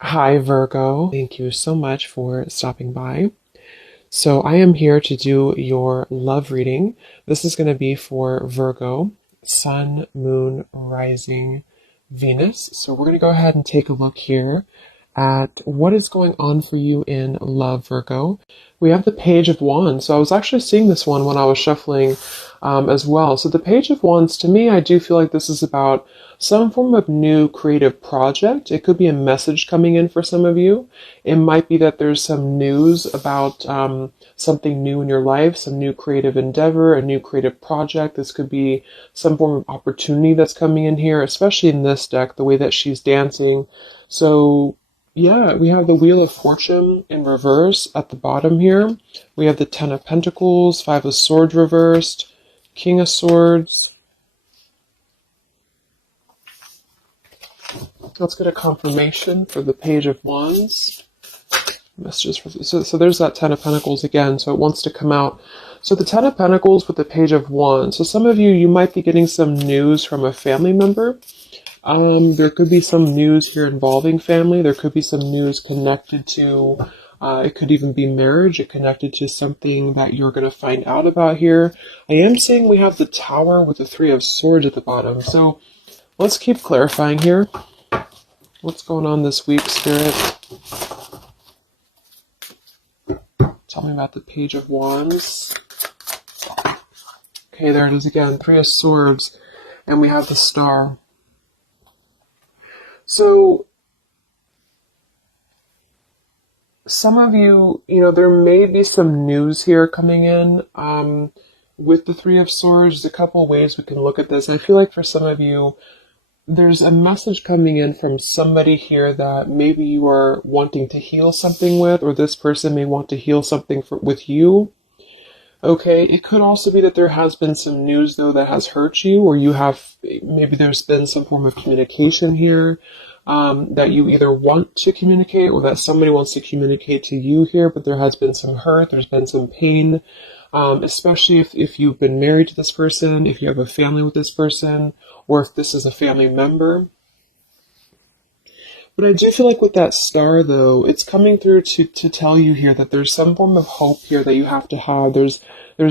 Hi, Virgo. Thank you so much for stopping by. So, I am here to do your love reading. This is going to be for Virgo, Sun, Moon, Rising, Venus. So, we're going to go ahead and take a look here at what is going on for you in love, Virgo. We have the Page of Wands. So I was actually seeing this one when I was shuffling as well. So the Page of Wands, to me, I do feel like this is about some form of new creative project. It could be a message coming in for some of you. It might be that there's some news about something new in your life, some new creative endeavor, a new creative project. This could be some form of opportunity that's coming in here, especially in this deck, the way that she's dancing. So yeah, we have the Wheel of Fortune in reverse at the bottom here. We have the Ten of Pentacles, Five of Swords reversed, King of Swords. Let's get a confirmation for the Page of Wands. Messages for, so there's that Ten of Pentacles again, so it wants to come out. So the Ten of Pentacles with the Page of Wands. So some of you might be getting some news from a family member. There could be some news here involving family. There could be some news connected to, it could even be marriage. It connected to something that you're going to find out about here. I am seeing we have the Tower with the Three of Swords at the bottom. So let's keep clarifying here. What's going on this week, Spirit? Tell me about the Page of Wands. Okay, there it is again. Three of Swords. And we have the Star. So, some of you, there may be some news here coming in with the Three of Swords. There's a couple ways we can look at this. I feel like for some of you, there's a message coming in from somebody here that maybe you are wanting to heal something with, or this person may want to heal something with you. Okay, it could also be that there has been some news, though, that has hurt you, or maybe there's been some form of communication here that you either want to communicate or that somebody wants to communicate to you here, but there has been some hurt, there's been some pain, especially if you've been married to this person, if you have a family with this person, or if this is a family member. But I do feel like with that Star, though, it's coming through to tell you here that there's some form of hope here that you have to have. There's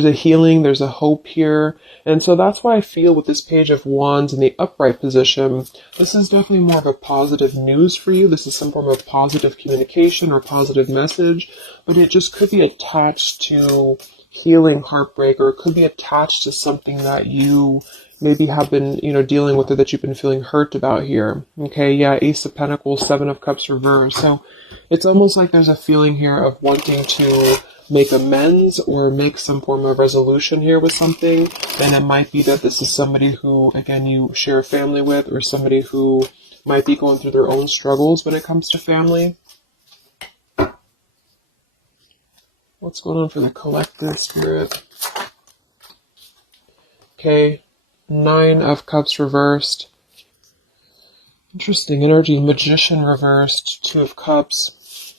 a healing, there's a hope here. And so that's why I feel with this Page of Wands in the upright position, this is definitely more of a positive news for you. This is some form of positive communication or positive message, but it just could be attached to healing heartbreak, or it could be attached to something that you maybe have been, dealing with, or that you've been feeling hurt about here. Okay, yeah, Ace of Pentacles, Seven of Cups reversed. So it's almost like there's a feeling here of wanting to make amends or make some form of resolution here with something. And it might be that this is somebody who, again, you share a family with, or somebody who might be going through their own struggles when it comes to family. What's going on for the collective, Spirit? Okay. Nine of Cups reversed. Interesting energy. Magician reversed. Two of Cups.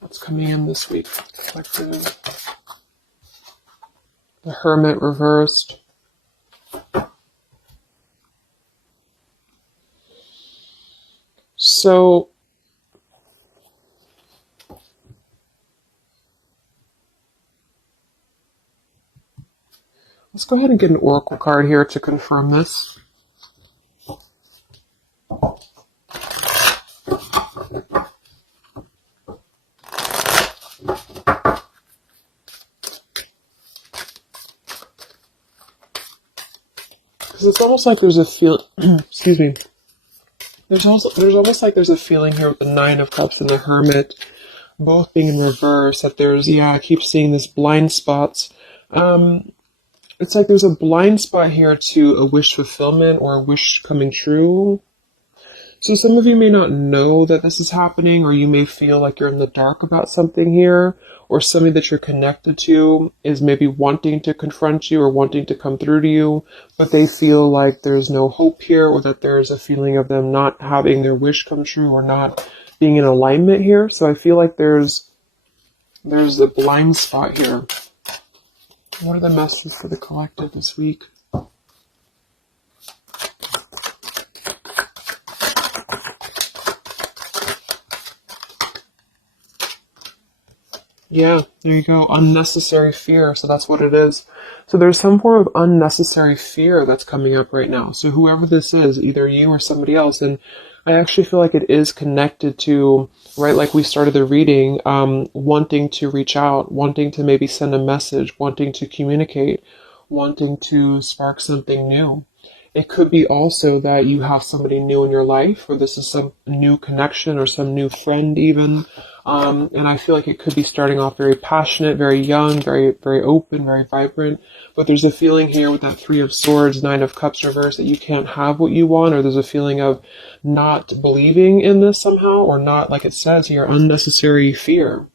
What's coming in this week? Collective. The Hermit reversed. So, let's go ahead and get an oracle card here to confirm this. Because it's almost like there's a excuse me. There's almost like there's a feeling here with the Nine of Cups and the Hermit both being in reverse, that I keep seeing this blind spots. It's like there's a blind spot here to a wish fulfillment or a wish coming true. So some of you may not know that this is happening, or you may feel like you're in the dark about something here, or somebody that you're connected to is maybe wanting to confront you or wanting to come through to you, but they feel like there's no hope here, or that there's a feeling of them not having their wish come true or not being in alignment here. So I feel like there's a blind spot here. What are the messages for the collective this week? Yeah, there you go. Unnecessary fear. So that's what it is. So there's some form of unnecessary fear that's coming up right now. So whoever this is, either you or somebody else, and I actually feel like it is connected to, right, like we started the reading, wanting to reach out, wanting to maybe send a message, wanting to communicate, wanting to spark something new. It could be also that you have somebody new in your life, or this is some new connection or some new friend even. And I feel like it could be starting off very passionate, very young, very, very open, very vibrant. But there's a feeling here with that Three of Swords, Nine of Cups reverse that you can't have what you want, or there's a feeling of not believing in this somehow, or not, like it says here, unnecessary fear.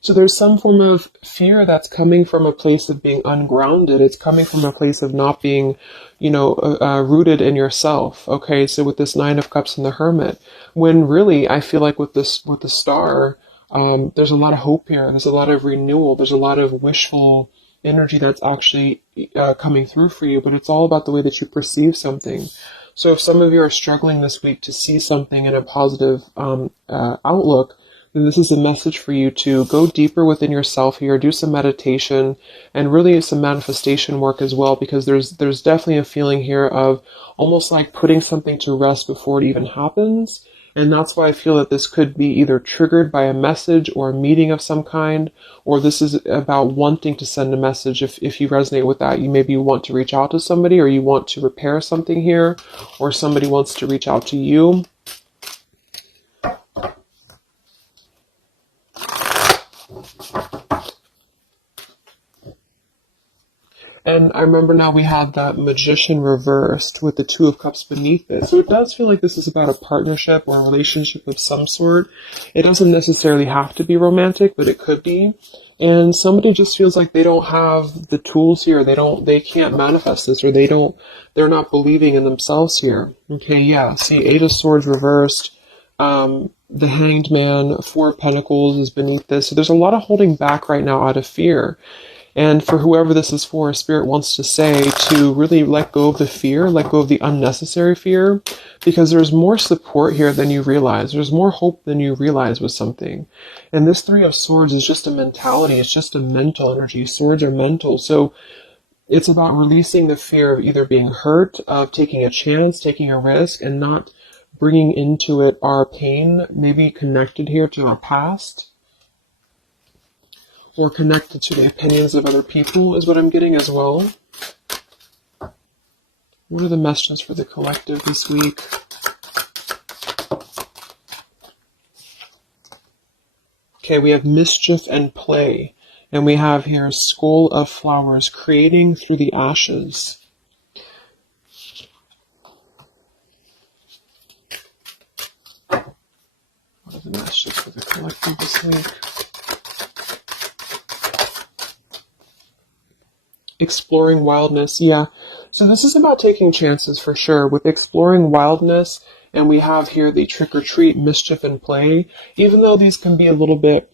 So there's some form of fear that's coming from a place of being ungrounded. It's coming from a place of not being, rooted in yourself. Okay, so with this Nine of Cups and the Hermit, when really I feel like with the Star, there's a lot of hope here. There's a lot of renewal. There's a lot of wishful energy that's actually coming through for you. But it's all about the way that you perceive something. So if some of you are struggling this week to see something in a positive outlook, then this is a message for you to go deeper within yourself here, do some meditation, and really some manifestation work as well, because there's definitely a feeling here of almost like putting something to rest before it even happens. And that's why I feel that this could be either triggered by a message or a meeting of some kind, or this is about wanting to send a message. If you resonate with that, you maybe want to reach out to somebody, or you want to repair something here, or somebody wants to reach out to you. And I remember now we have that Magician reversed with the Two of Cups beneath it. So it does feel like this is about a partnership or a relationship of some sort. It doesn't necessarily have to be romantic, but it could be. And somebody just feels like they don't have the tools here. They can't manifest this, or they're not believing in themselves here. Okay, yeah. See, Eight of Swords reversed. The Hanged Man, Four of Pentacles is beneath this. So there's a lot of holding back right now out of fear. And for whoever this is for, Spirit wants to say to really let go of the fear, let go of the unnecessary fear, because there's more support here than you realize. There's more hope than you realize with something. And this Three of Swords is just a mentality. It's just a mental energy. Swords are mental. So it's about releasing the fear of either being hurt, of taking a chance, taking a risk, and not bringing into it our pain, maybe connected here to our past, or connected to the opinions of other people is what I'm getting as well. What are the messages for the collective this week? Okay, we have mischief and play. And we have here Skull of Flowers, creating through the ashes. What are the messages for the collective this week? Exploring wildness, yeah. So this is about taking chances for sure with exploring wildness, and we have here the trick or treat, mischief and play. Even though these can be a little bit,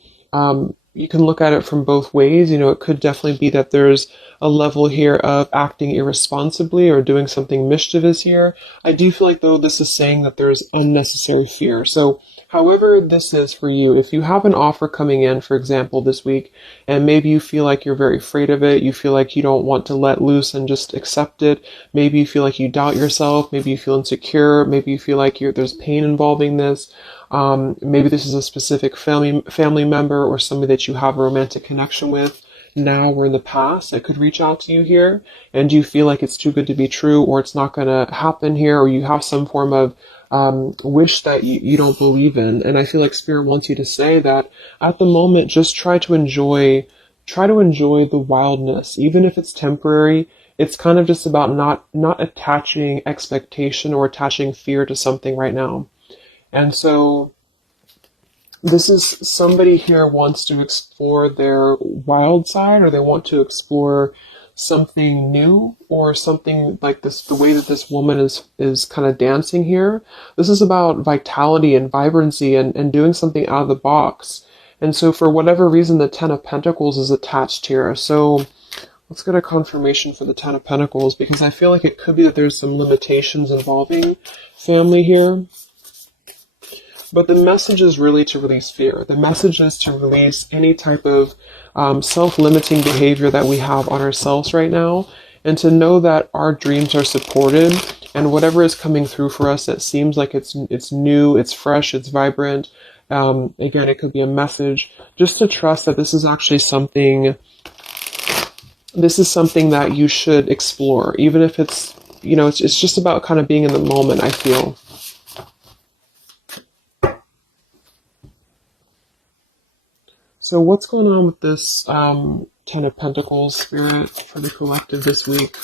you can look at it from both ways. It could definitely be that there's a level here of acting irresponsibly or doing something mischievous here. I do feel like though this is saying that there's unnecessary fear. So however this is for you, if you have an offer coming in, for example, this week, and maybe you feel like you're very afraid of it, you feel like you don't want to let loose and just accept it, maybe you feel like you doubt yourself, maybe you feel insecure, maybe you feel like there's pain involving this, maybe this is a specific family member or somebody that you have a romantic connection with now or in the past that could reach out to you here, and you feel like it's too good to be true, or it's not going to happen here, or you have some form of wish that you don't believe in. And I feel like Spirit wants you to say that at the moment, just try to enjoy the wildness, even if it's temporary. It's kind of just about not attaching expectation or attaching fear to something right now. And so this is somebody here wants to explore their wild side, or they want to explore something new, or something like this, the way that this woman is kind of dancing here. This is about vitality and vibrancy and doing something out of the box. And so for whatever reason, the Ten of Pentacles is attached here. So let's get a confirmation for the Ten of Pentacles, because I feel like it could be that there's some limitations involving family here. But the message is really to release fear. The message is to release any type of self-limiting behavior that we have on ourselves right now, and to know that our dreams are supported, and whatever is coming through for us that seems like it's new, it's fresh, it's vibrant. Again, it could be a message. Just to trust that this is actually something. This is something that you should explore, even if it's, it's just about kind of being in the moment, I feel. So what's going on with this Ten of Pentacles spirit for the collective this week?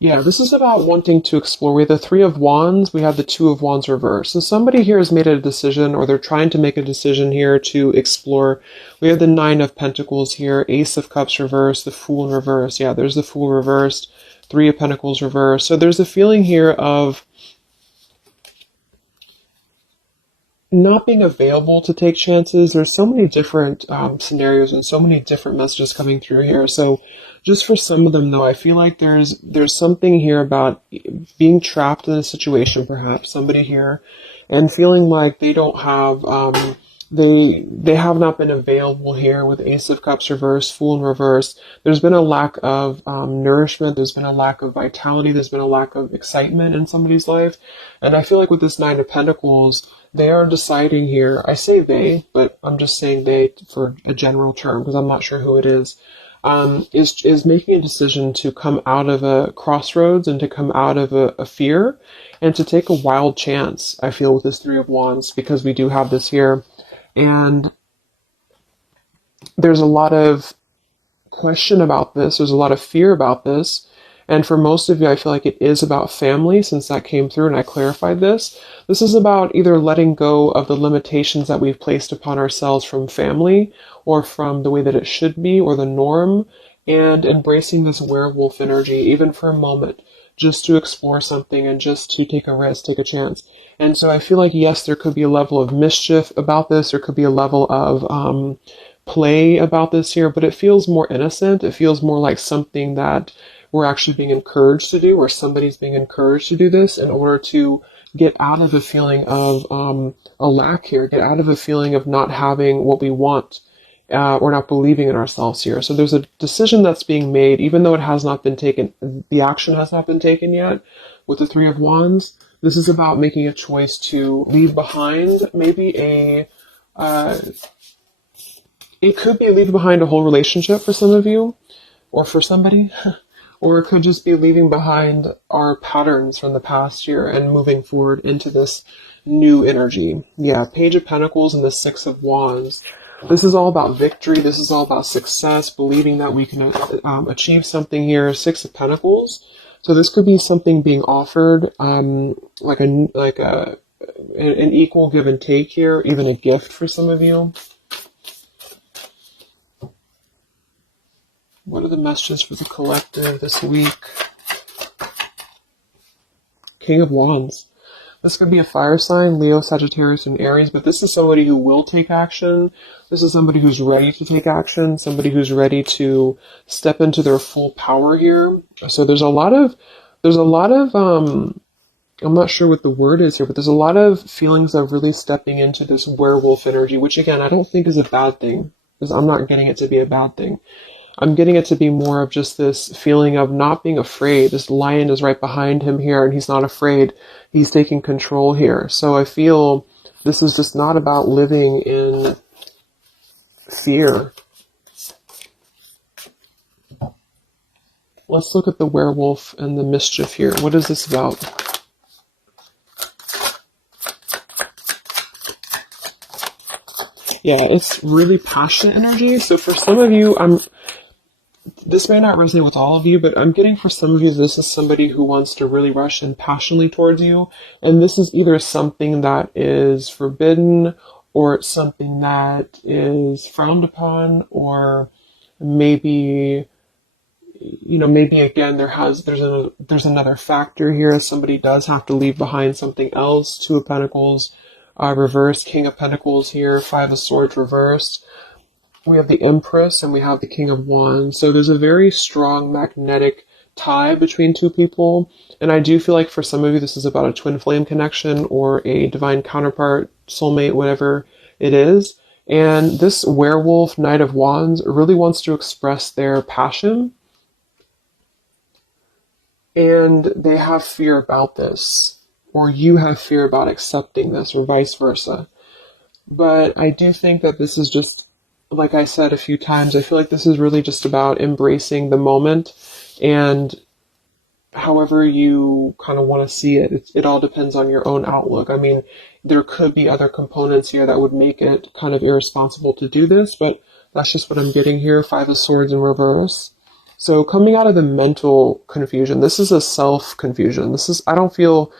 Yeah, this is about wanting to explore. We have the Three of Wands, we have the Two of Wands reversed. So somebody here has made a decision, or they're trying to make a decision here to explore. We have the Nine of Pentacles here, Ace of Cups reversed, the Fool in reverse. Yeah, there's the Fool reversed, Three of Pentacles reversed. So there's a feeling here of not being available to take chances. There's so many different scenarios and so many different messages coming through here. So just for some of them, though, I feel like there's something here about being trapped in a situation, perhaps somebody here, and feeling like they don't have they have not been available here with Ace of Cups reversed, Fool in reverse. There's been a lack of nourishment. There's been a lack of vitality. There's been a lack of excitement in somebody's life. And I feel like with this Nine of Pentacles, they are deciding here, I say they, but I'm just saying they for a general term because I'm not sure who it is making a decision to come out of a crossroads and to come out of a fear and to take a wild chance, I feel, with this Three of Wands, because we do have this here. And there's a lot of question about this. There's a lot of fear about this. And for most of you, I feel like it is about family, since that came through and I clarified this. This is about either letting go of the limitations that we've placed upon ourselves from family or from the way that it should be or the norm, and embracing this werewolf energy, even for a moment, just to explore something and just to take a risk, take a chance. And so I feel like, yes, there could be a level of mischief about this. There could be a level of play about this here, but it feels more innocent. It feels more like something that we're actually being encouraged to do, or somebody's being encouraged to do this in order to get out of a feeling of a lack here, get out of a feeling of not having what we want, or not believing in ourselves here. So there's a decision that's being made, even though it has not been taken, the action has not been taken yet with the Three of Wands. This is about making a choice to leave behind maybe it could be leaving behind a whole relationship for some of you, or for somebody. Or it could just be leaving behind our patterns from the past year and moving forward into this new energy. Yeah, Page of Pentacles and the Six of Wands. This is all about victory. This is all about success, believing that we can achieve something here. Six of Pentacles. So this could be something being offered, like an equal give and take here, even a gift for some of you. What are the messages for the collective this week? King of Wands. This could be a fire sign, Leo, Sagittarius, and Aries, but this is somebody who will take action. This is somebody who's ready to take action, somebody who's ready to step into their full power here. So there's a lot of, I'm not sure what the word is here, but there's a lot of feelings of really stepping into this werewolf energy, which again, I don't think is a bad thing, because I'm not getting it to be a bad thing. I'm getting it to be more of just this feeling of not being afraid. This lion is right behind him here, and he's not afraid. He's taking control here. So I feel this is just not about living in fear. Let's look at the werewolf and the mischief here. What is this about? Yeah, it's really passionate energy. So for some of you, this may not resonate with all of you, but I'm getting for some of you, this is somebody who wants to really rush in passionately towards you. And this is either something that is forbidden, or it's something that is frowned upon, or maybe, maybe again, there's another factor here. Somebody does have to leave behind something else. Two of Pentacles reversed, King of Pentacles here, Five of Swords reversed. We have the Empress and we have the King of Wands. So there's a very strong magnetic tie between two people. And I do feel like for some of you, this is about a twin flame connection or a divine counterpart, soulmate, whatever it is. And this werewolf, Knight of Wands, really wants to express their passion. And they have fear about this, or you have fear about accepting this, or vice versa. But I do think that this is just, like I said a few times, I feel like this is really just about embracing the moment, and however you kind of want to see it, it all depends on your own outlook. I mean, there could be other components here that would make it kind of irresponsible to do this, but that's just what I'm getting here. Five of Swords in reverse. So coming out of the mental confusion, this is a self-confusion. I don't feel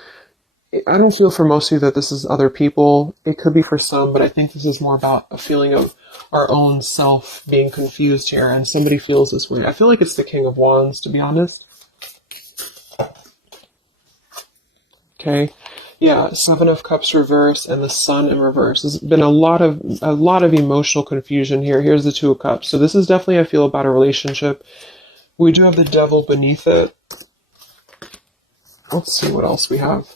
for most of you that this is other people. It could be for some, but I think this is more about a feeling of our own self being confused here, and somebody feels this way. I feel like it's the King of Wands, to be honest. Okay. Yeah, Seven of Cups reverse and the Sun in reverse. There's been a lot of emotional confusion here. Here's the Two of Cups. So this is definitely, I feel, about a relationship. We do have the Devil beneath it. Let's see what else we have.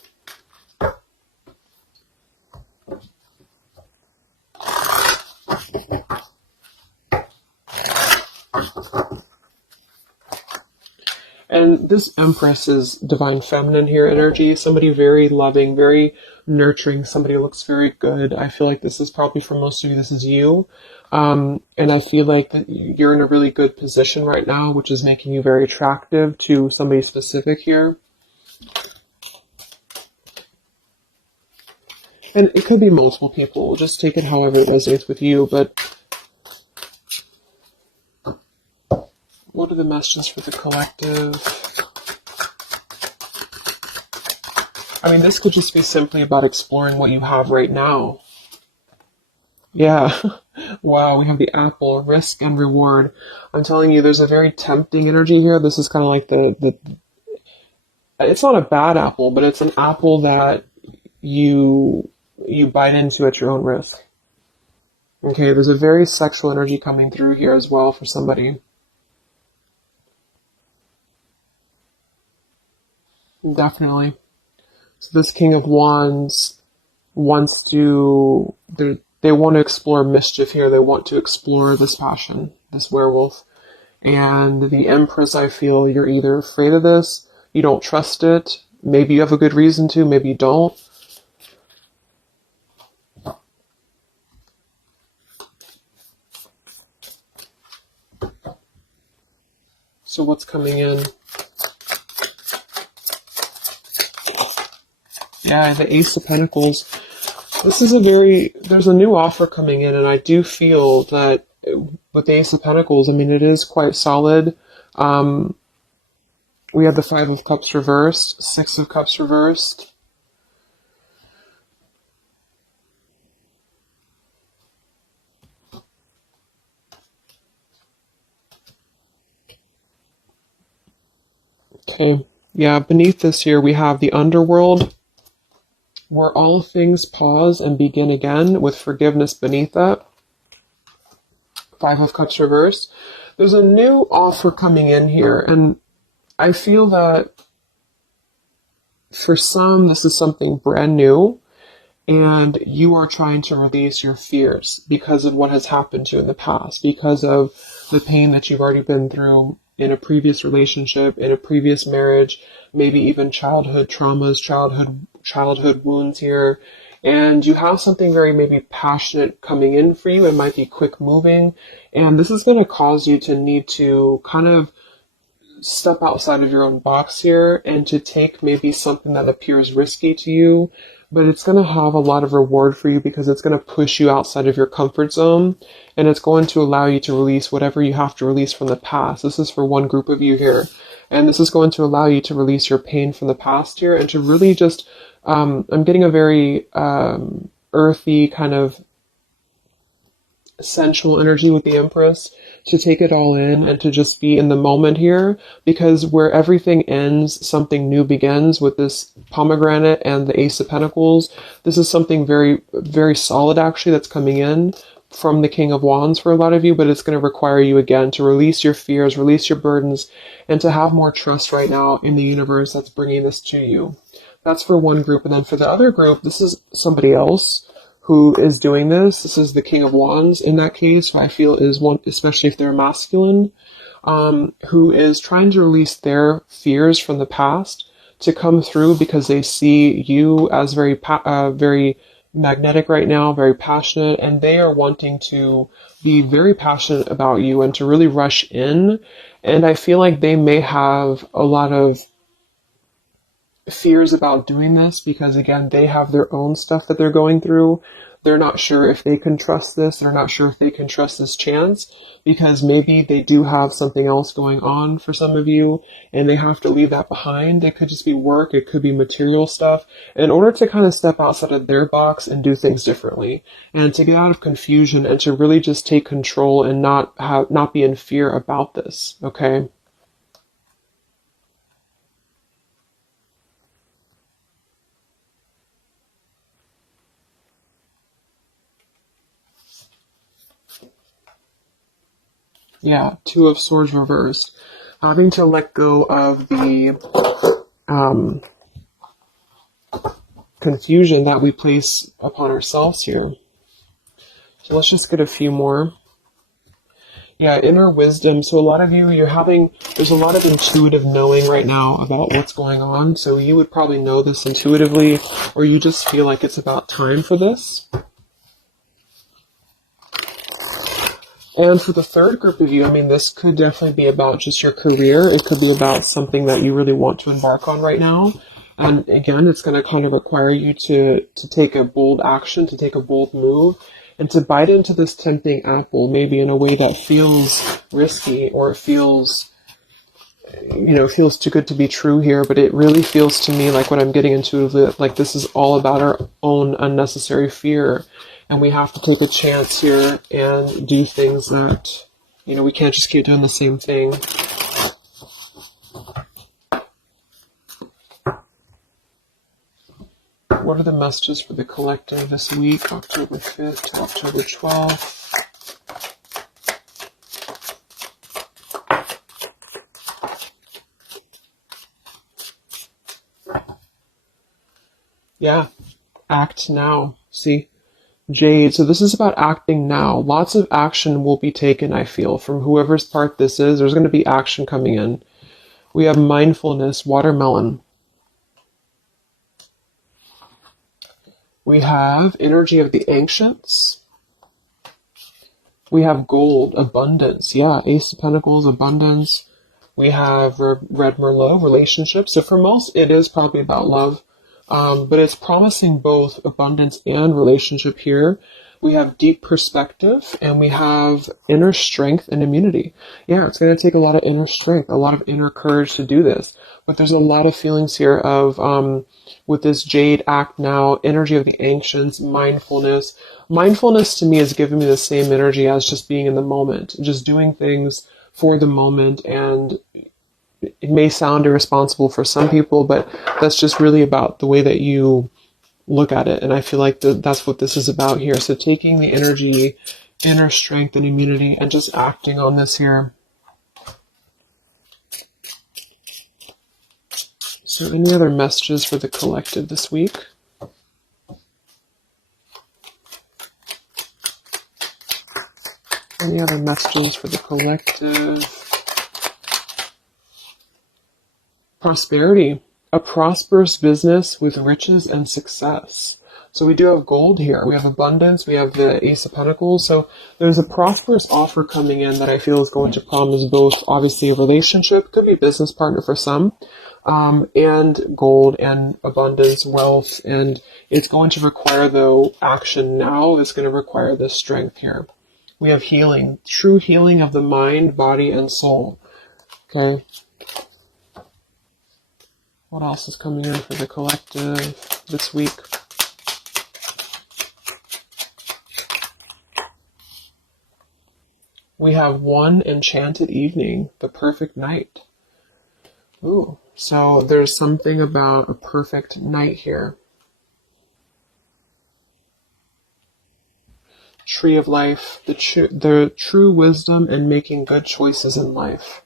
And this Empress is divine feminine here energy. Somebody very loving, very nurturing. Somebody who looks very good. I feel like this is probably, for most of you, this is you. And I feel like that you're in a really good position right now, which is making you very attractive to somebody specific here. And it could be multiple people. Just take it however it resonates with you. But what are the messages for the collective? I mean, this could just be simply about exploring what you have right now. Yeah. Wow, we have the apple, risk and reward. I'm telling you, there's a very tempting energy here. This is kind of like it's not a bad apple, but it's an apple that you bite into at your own risk. Okay, there's a very sexual energy coming through here as well for somebody. Definitely. So this King of Wands wants to, they want to explore mischief here. They want to explore this passion, this werewolf. And the Empress, I feel you're either afraid of this, you don't trust it, maybe you have a good reason to, maybe you don't. So what's coming in? Yeah, the Ace of Pentacles. This is there's a new offer coming in, and I do feel that with the Ace of Pentacles, I mean, it is quite solid. We have the Five of Cups reversed, Six of Cups reversed. Okay, yeah, beneath this here, we have the Underworld, where all things pause and begin again, with forgiveness beneath that. Five of Cups reversed. There's a new offer coming in here, and I feel that for some, this is something brand new, and you are trying to release your fears because of what has happened to you in the past, because of the pain that you've already been through in a previous relationship, in a previous marriage, maybe even childhood traumas, childhood wounds here. And you have something very maybe passionate coming in for you. It might be quick moving. And this is going to cause you to need to kind of step outside of your own box here and to take maybe something that appears risky to you, but it's going to have a lot of reward for you because it's going to push you outside of your comfort zone, and it's going to allow you to release whatever you have to release from the past. This is for one group of you here, and this is going to allow you to release your pain from the past here and to really just, I'm getting a very earthy kind of sensual energy with the Empress, to take it all in and to just be in the moment here, because where everything ends, something new begins with this pomegranate and the Ace of Pentacles. This is something very, very solid actually that's coming in from the King of Wands for a lot of you, but it's going to require you again to release your fears, release your burdens, and to have more trust right now in the universe that's bringing this to you. That's for one group. And then for the other group, this is somebody else who is doing this. This is the King of Wands in that case, who I feel is one, especially if they're masculine, who is trying to release their fears from the past to come through because they see you as very magnetic right now, very passionate, and they are wanting to be very passionate about you and to really rush in. And I feel like they may have a lot of fears about doing this because, again, they have their own stuff that they're going through. They're not sure if they can trust this. They're not sure if they can trust this chance because maybe they do have something else going on for some of you and they have to leave that behind. It could just be work. It could be material stuff in order to kind of step outside of their box and do things differently and to get out of confusion and to really just take control and not be in fear about this. Okay. Yeah, Two of Swords reversed. Having to let go of the confusion that we place upon ourselves here. So let's just get a few more. Yeah, inner wisdom. So a lot of you, there's a lot of intuitive knowing right now about what's going on. So you would probably know this intuitively, or you just feel like it's about time for this. And for the third group of you, I mean, this could definitely be about just your career. It could be about something that you really want to embark on right now. And again, it's going to kind of require you to take a bold action, to take a bold move, and to bite into this tempting apple, maybe in a way that feels risky or it feels too good to be true here. But it really feels to me like what I'm getting intuitively, like this is all about our own unnecessary fear. And we have to take a chance here and do things that, we can't just keep doing the same thing. What are the messages for the collective this week, October 5th to October 12th? Yeah, act now. See? Jade, so this is about acting now. Lots of action will be taken, I feel, from whoever's part this is. There's going to be action coming in. We have mindfulness, watermelon. We have energy of the ancients. We have gold, abundance. Yeah, Ace of Pentacles, abundance. We have Red Merlot, relationships. So for most, it is probably about love. But it's promising both abundance and relationship here. We have deep perspective and we have inner strength and immunity. Yeah, it's going to take a lot of inner strength, a lot of inner courage to do this. But there's a lot of feelings here of, with this Jade, act now, energy of the ancients, mindfulness. Mindfulness to me is giving me the same energy as just being in the moment, just doing things for the moment. And it may sound irresponsible for some people, but that's just really about the way that you look at it. And I feel like that's what this is about here. So taking the energy, inner strength and immunity and just acting on this here. So any other messages for the collective this week? Any other messages for the collective? Prosperity, a prosperous business with riches and success. So we do have gold here. We have abundance. We have the Ace of Pentacles. So there's a prosperous offer coming in that I feel is going to promise both, obviously, a relationship, could be business partner for some, and gold and abundance, wealth. And it's going to require, though, action now. It's going to require this strength here. We have healing, true healing of the mind, body, and soul. Okay. What else is coming in for the collective this week? We have one enchanted evening, the perfect night. Ooh, so there's something about a perfect night here. Tree of life, the true wisdom and making good choices in life.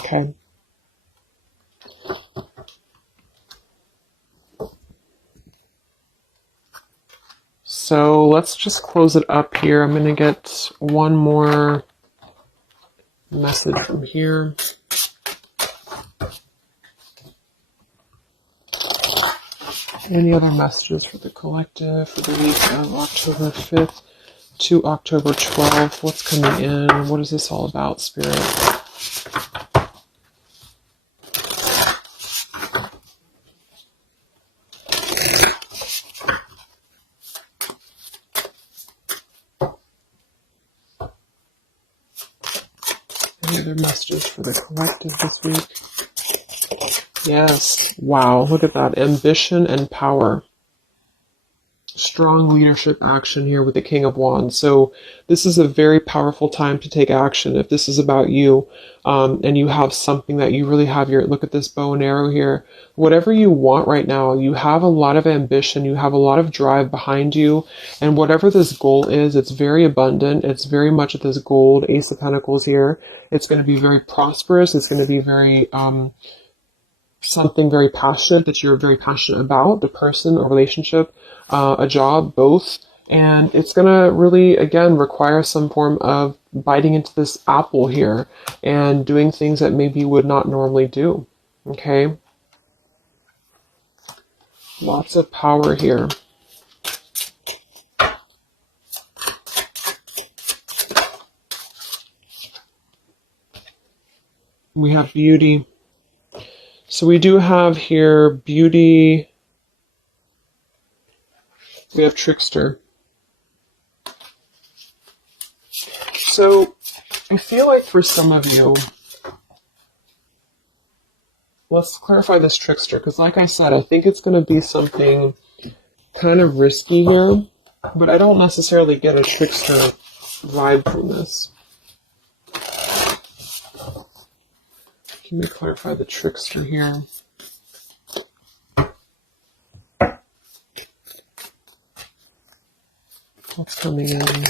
Okay. So let's just close it up here. I'm going to get one more message from here. Any other messages for the collective for the week of October 5th to October 12th? What's coming in? What is this all about, Spirit? Any other messages for the collective this week? Yes. Wow, look at that. Ambition and power. Strong leadership action here with the King of Wands. So this is a very powerful time to take action. If this is about you, and you have something that you really have your, look at this bow and arrow here, whatever you want right now, you have a lot of ambition, you have a lot of drive behind you, and whatever this goal is, it's very abundant. It's very much at this gold, Ace of Pentacles here. It's going to be very prosperous. It's going to be very, something very passionate that you're very passionate about, the person or relationship, a job, both. And it's going to really, again, require some form of biting into this apple here and doing things that maybe you would not normally do. Okay? Lots of power here. We have beauty. So we do have here beauty. We have trickster. So I feel like for some of you, let's clarify this trickster, because like I said, I think it's going to be something kind of risky here, but I don't necessarily get a trickster vibe from this. Let me clarify the trickster here. What's coming in?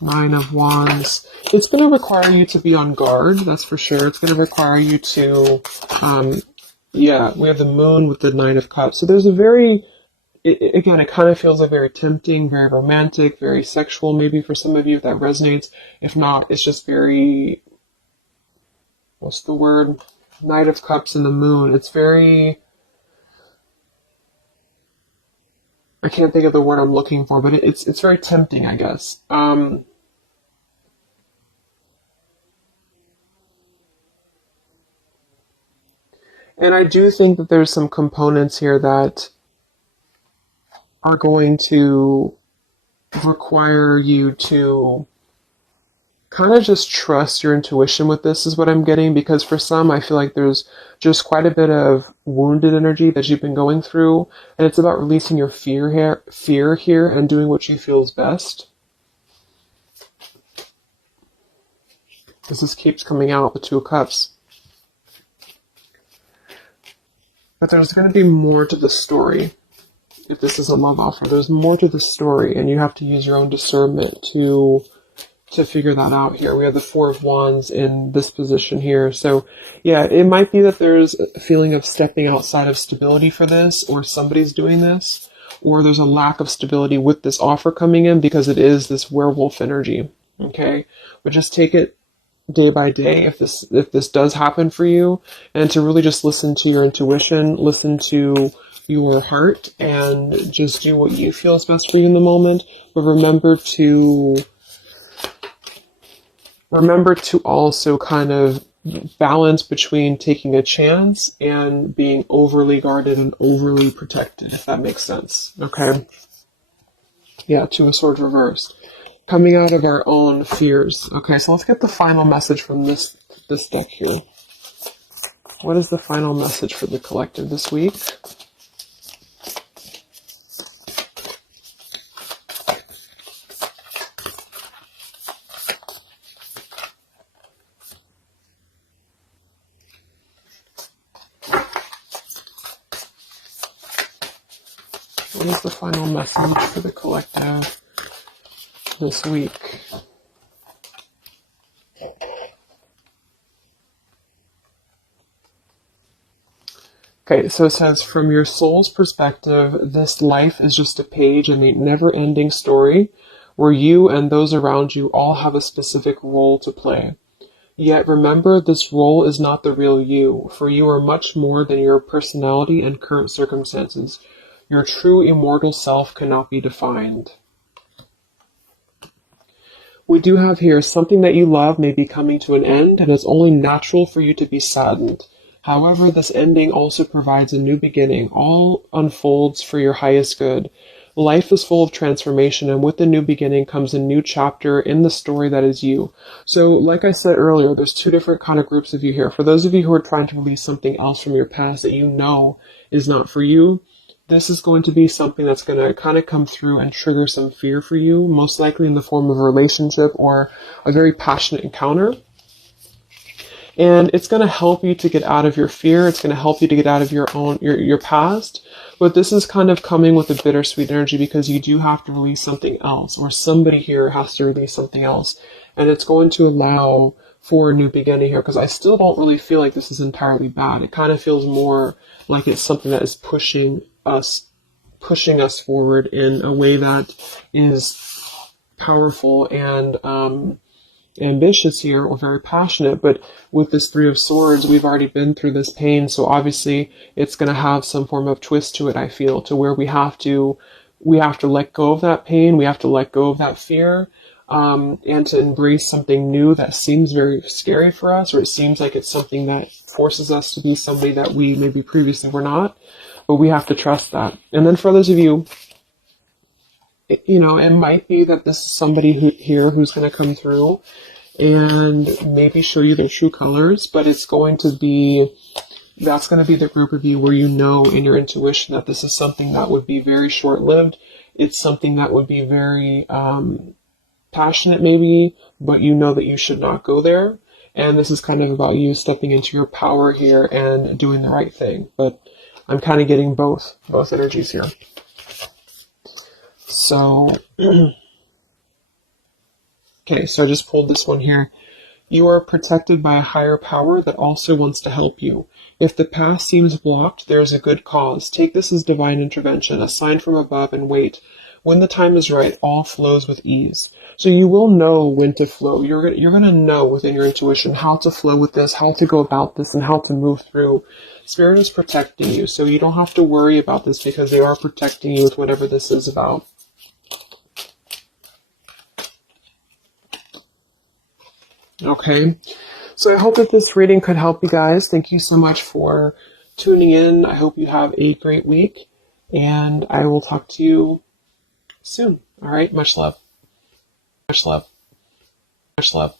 Nine of Wands. It's going to require you to be on guard, that's for sure. It's going to require you to, yeah, we have the Moon with the Nine of Cups. So there's a very, again, it kind of feels like very tempting, very romantic, very sexual, maybe for some of you if that resonates. If not, it's just very, what's the word? Knight of Cups and the Moon. It's very, I can't think of the word I'm looking for, but it's very tempting, I guess. And I do think that there's some components here that are going to require you to kind of just trust your intuition with this, is what I'm getting, because for some, I feel like there's just quite a bit of wounded energy that you've been going through, and it's about releasing your fear here and doing what you feel is best. This keeps coming out, the Two of Cups. But there's going to be more to the story. If this is a love offer, there's more to the story, and you have to use your own discernment to figure that out here. We have the Four of Wands in this position here. So yeah, it might be that there's a feeling of stepping outside of stability for this, or somebody's doing this, or there's a lack of stability with this offer coming in because it is this werewolf energy. Okay? But just take it day by day if this does happen for you, and to really just listen to your intuition, listen to your heart, and just do what you feel is best for you in the moment. But remember to also kind of balance between taking a chance and being overly guarded and overly protected, if that makes sense. Okay? Yeah, Two of Swords reversed. Coming out of our own fears. Okay, so let's get the final message from this deck here. What is the final message for the collective this week? What is the final message for the collective this week. Okay, so it says, from your soul's perspective, this life is just a page in a never-ending story where you and those around you all have a specific role to play. Yet remember, this role is not the real you, for you are much more than your personality and current circumstances. Your true immortal self cannot be defined. We do have here, something that you love may be coming to an end, and it's only natural for you to be saddened. However, this ending also provides a new beginning. All unfolds for your highest good. Life is full of transformation, and with the new beginning comes a new chapter in the story that is you. So, like I said earlier, there's two different kind of groups of you here. For those of you who are trying to release something else from your past that you know is not for you, this is going to be something that's going to kind of come through and trigger some fear for you, most likely in the form of a relationship or a very passionate encounter. And it's going to help you to get out of your fear. It's going to help you to get out of your past. But this is kind of coming with a bittersweet energy because you do have to release something else, or somebody here has to release something else. And it's going to allow for a new beginning here, because I still don't really feel like this is entirely bad. It kind of feels more like it's something that is pushing us forward in a way that is powerful and ambitious here, or very passionate. But with this Three of Swords, we've already been through this pain, so obviously it's going to have some form of twist to it, I feel, to where we have to let go of that pain, we have to let go of that fear, and to embrace something new that seems very scary for us, or it seems like it's something that forces us to be somebody that we maybe previously were not, but we have to trust that. And then for others of you, you know, it might be that this is somebody who's going to come through and maybe show you their true colors, but that's going to be the group of you where you know in your intuition that this is something that would be very short-lived. It's something that would be very passionate maybe, but you know that you should not go there. And this is kind of about you stepping into your power here and doing the right thing. But I'm kind of getting both energies here. So, okay, so I just pulled this one here. You are protected by a higher power that also wants to help you. If the path seems blocked, there is a good cause. Take this as divine intervention, a sign from above, and wait. When the time is right, all flows with ease. So you will know when to flow. You're going to know within your intuition how to flow with this, how to go about this, and how to move through. Spirit is protecting you, so you don't have to worry about this because they are protecting you with whatever this is about. Okay, so I hope that this reading could help you guys. Thank you so much for tuning in. I hope you have a great week, and I will talk to you soon. All right, much love. Much love. Much love.